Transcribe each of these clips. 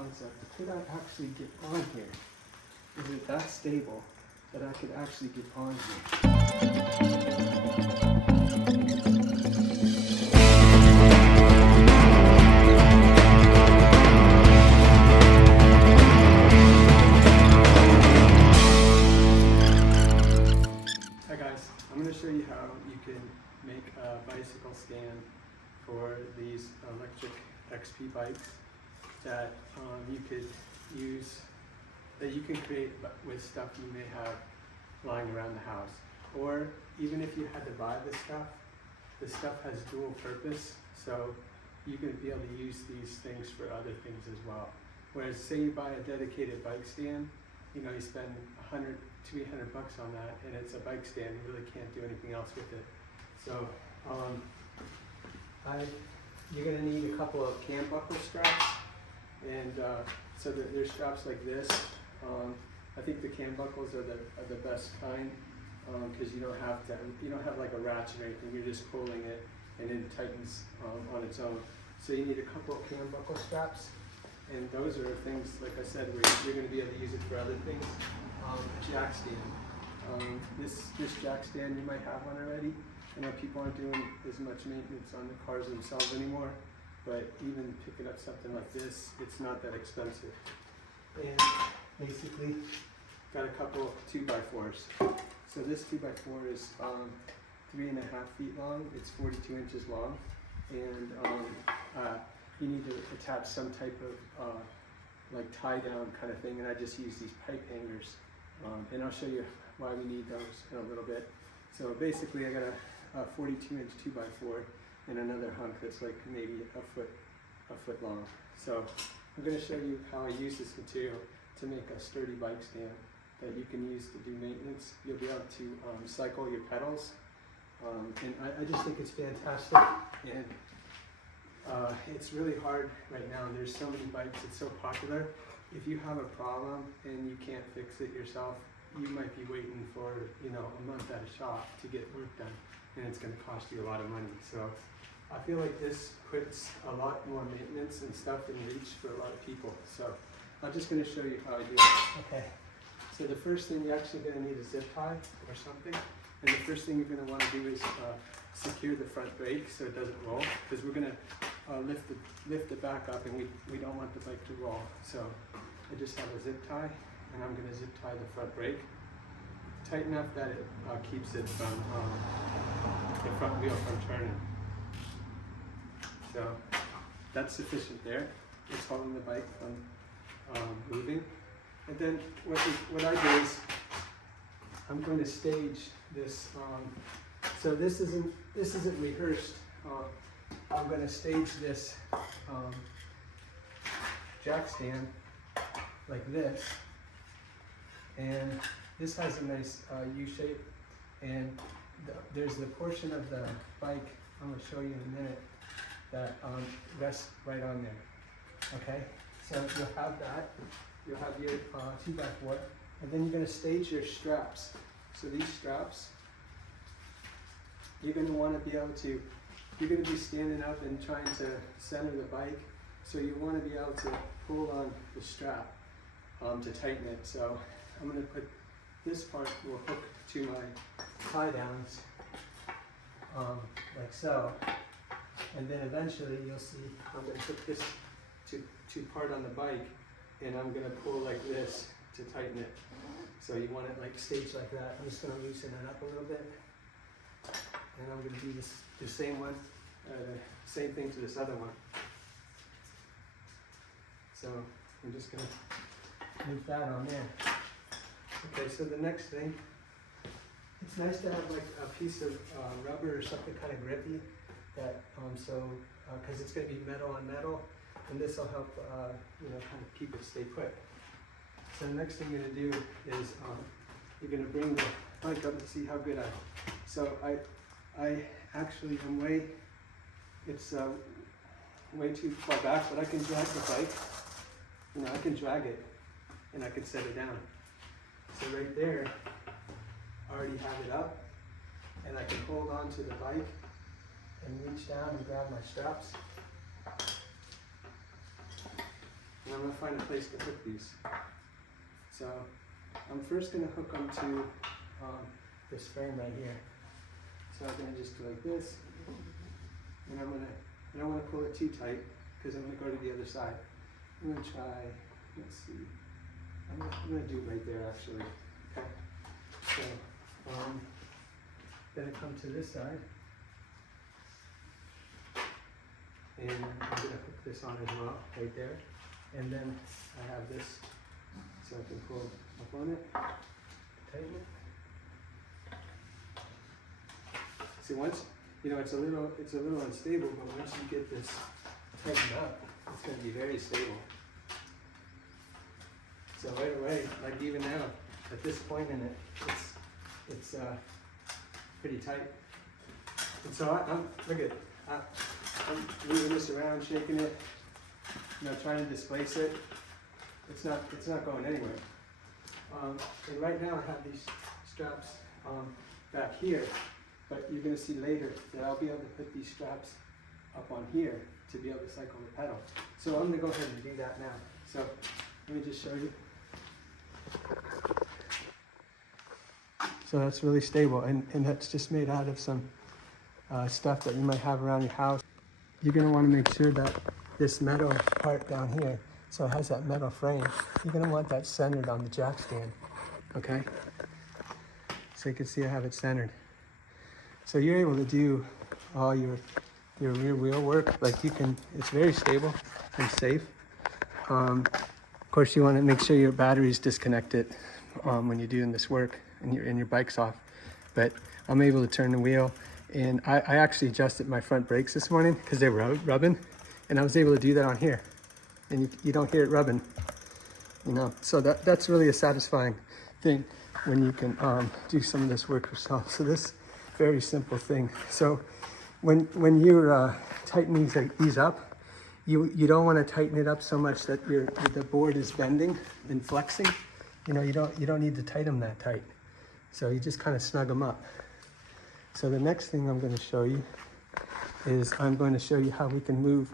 concept. Could I actually get on here? Is it that stable that I could actually get on here? Hi guys, I'm going to show you how you can make a bicycle stand for these Lectric XP bikes that you could use, that you can create with stuff you may have lying around the house. Or even if you had to buy this stuff has dual purpose, so you can be able to use these things for other things as well. Whereas say you buy a dedicated bike stand, you know, you spend $100 to $300 on that, and it's a bike stand, you really can't do anything else with it. So you're going to need a couple of cambuckle straps, and so there's straps like this. I think the cambuckles are the best kind, because you don't have like a ratchet or anything. You're just pulling it and it tightens on its own. So you need a couple of cambuckle straps, and those are things, like I said, where you're going to be able to use it for other things. A jack stand. This jack stand, you might have one already. I know people aren't doing as much maintenance on the cars themselves anymore, but even picking up something like this, it's not that expensive. And basically, got a couple 2x4s. So this 2x4 is 3.5 feet long. It's 42 inches long, and you need to attach some type of like tie down kind of thing. And I just use these pipe hangers, and I'll show you why we need those in a little bit. So basically, I got a 42-inch 2x4 and another hunk that's like maybe a foot long. So I'm going to show you how I use this material to make a sturdy bike stand that you can use to do maintenance. You'll be able to cycle your pedals, and I just think it's fantastic. And it's really hard right now. There's so many bikes, it's so popular. If you have a problem and you can't fix it yourself, you might be waiting for, you know, a month at a shop to get work done, and it's going to cost you a lot of money. So I feel like this puts a lot more maintenance and stuff in reach for a lot of people. So I'm just going to show you how I do it. Okay. So the first thing, you're actually going to need a zip tie or something, and the first thing you're going to want to do is secure the front brake so it doesn't roll, because we're going to lift it back up, and we don't want the bike to roll. So I just have a zip tie, and I'm going to zip tie the front brake tight enough that it keeps it from the front wheel from turning. So that's sufficient there. It's holding the bike from moving. And then what I do is I'm going to stage this. So this isn't rehearsed. I'm going to stage this jack stand like this, and this has a nice U shape, and there's the portion of the bike I'm going to show you in a minute that rests right on there. Okay, so you'll have that. You'll have your 2x4, and then you're going to stage your straps. So these straps, you're going to want to be able to. You're going to be standing up and trying to center the bike, so you want to be able to pull on the strap to tighten it. So I'm going to put this part will hook to my tie downs like so, and then eventually you'll see I'm going to put this to part on the bike, and I'm going to pull like this to tighten it. So you want it like staged like that. I'm just going to loosen it up a little bit, and I'm going to do the same one, same thing to this other one. So I'm just going to move that on there. Okay, so the next thing, it's nice to have like a piece of rubber or something kind of grippy, that because it's going to be metal on metal, and this will help you know, kind of keep it stay put. So the next thing you're going to do is you're going to bring the bike up and see how good So I actually am it's way too far back, but I can drag the bike. You know, I can drag it and I can set it down. So right there, I already have it up, and I can hold on to the bike and reach down and grab my straps. and I'm gonna find a place to hook these. So I'm first gonna hook them to this frame right here. So I'm gonna just do like this, and I don't wanna pull it too tight because I'm gonna go to the other side. I'm gonna try, let's see, I'm gonna do it right there actually. Okay. So then I come to this side, and I'm gonna hook this on as well, right there. And then I have this, so I can pull up on it, tighten it. See, once, you know, it's a little unstable, but once you get this tightened up, it's going to be very stable. So right away, like even now, at this point in it, it's pretty tight. And so I'm moving this around, shaking it, you know, trying to displace it. It's not going anywhere. And right now I have these straps back here. But you're going to see later that I'll be able to put these straps up on here to be able to cycle the pedal. So I'm going to go ahead and do that now. So let me just show you. So that's really stable, and that's just made out of some stuff that you might have around your house. You're going to want to make sure that this metal part down here, so it has that metal frame, you're going to want that centered on the jack stand, okay? So you can see I have it centered. So you're able to do all your rear wheel work. Like you can, it's very stable and safe. Of course, you want to make sure your battery's disconnected when you're doing this work and your bike's off. But I'm able to turn the wheel, and I actually adjusted my front brakes this morning because they were rubbing, and I was able to do that on here, and you don't hear it rubbing, you know. So that's really a satisfying thing when you can do some of this work yourself. So this very simple thing. So when you're tightening these up, you don't want to tighten it up so much that the board is bending and flexing. You know, you don't need to tighten them that tight. So you just kind of snug them up. So the next thing I'm going to show you is I'm going to show you how we can move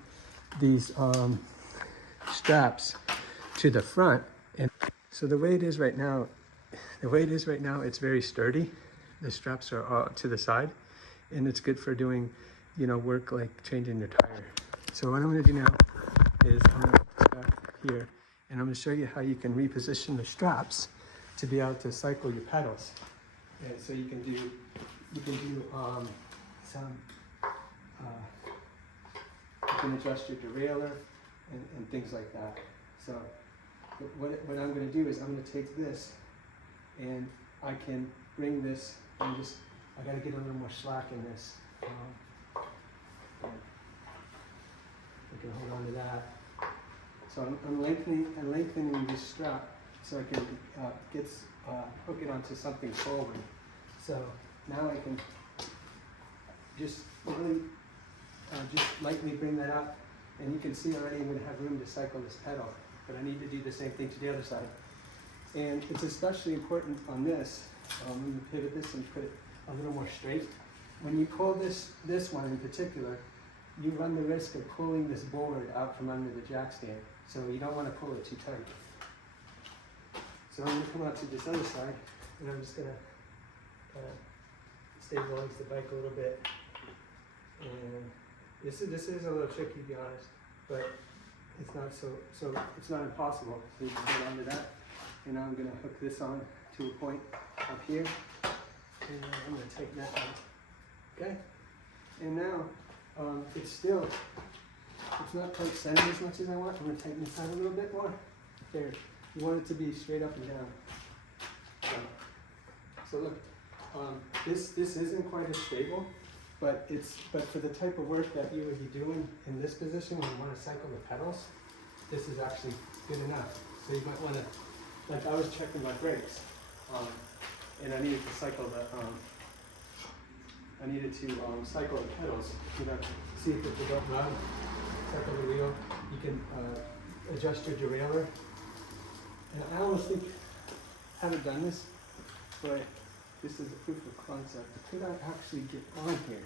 these straps to the front. And so the way it is right now, it's very sturdy. The straps are to the side, and it's good for doing, you know, work like changing your tire. So what I'm going to do now is I'm going to put this back here, and I'm going to show you how you can reposition the straps to be able to cycle your pedals. And so you can do some, you can adjust your derailleur and things like that. So what I'm going to do is I'm going to take this, and I can bring this, and I got to get a little more slack in this. I can hold on to that. So I'm lengthening this strap so I can hook it onto something forward. So now I can just really just lightly bring that up, and you can see already I'm going to have room to cycle this pedal, but I need to do the same thing to the other side. And it's especially important on this, when you pivot this and put it a little more straight. When you pull this one in particular, you run the risk of pulling this board out from under the jack stand. So you don't want to pull it too tight. So I'm going to come out to this other side, and I'm just going to kind of stabilize the bike a little bit. And this is a little tricky, to be honest, but it's not it's not impossible. So you can get onto that. And now I'm going to hook this on to a point up here, and I'm going to tighten that down. Okay? And now it's not quite centered as much as I want. I'm going to tighten this out a little bit more. There. You want it to be straight up and down. So look, this isn't quite as stable, but for the type of work that you would be doing in this position when you want to cycle the pedals, this is actually good enough. So you might want to, like I was checking my brakes, and I needed to cycle the cycle the pedals, you know, see if they don't run. Cycle the wheel. You can adjust your derailleur. And I almost think, I haven't done this, but this is a proof of concept. Could I actually get on here?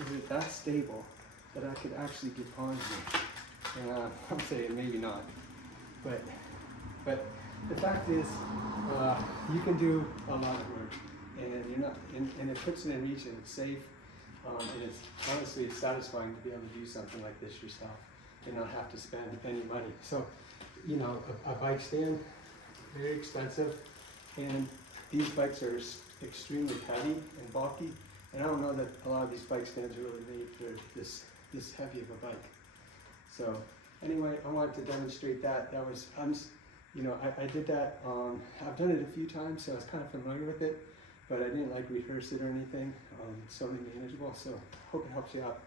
Is it that stable that I could actually get on here? And I'm saying maybe not. But the fact is, you can do a lot of work, and you're not, and it puts it in reach, and it's safe, and it's honestly satisfying to be able to do something like this yourself and not have to spend any money. So, you know, a bike stand, very expensive, and these bikes are extremely heavy and bulky, and I don't know that a lot of these bike stands are really made for this heavy of a bike. So anyway, I wanted to demonstrate that. That was, you know, I did that, I've done it a few times, so I was kind of familiar with it, but I didn't like rehearse it or anything. It's totally manageable, so hope it helps you out.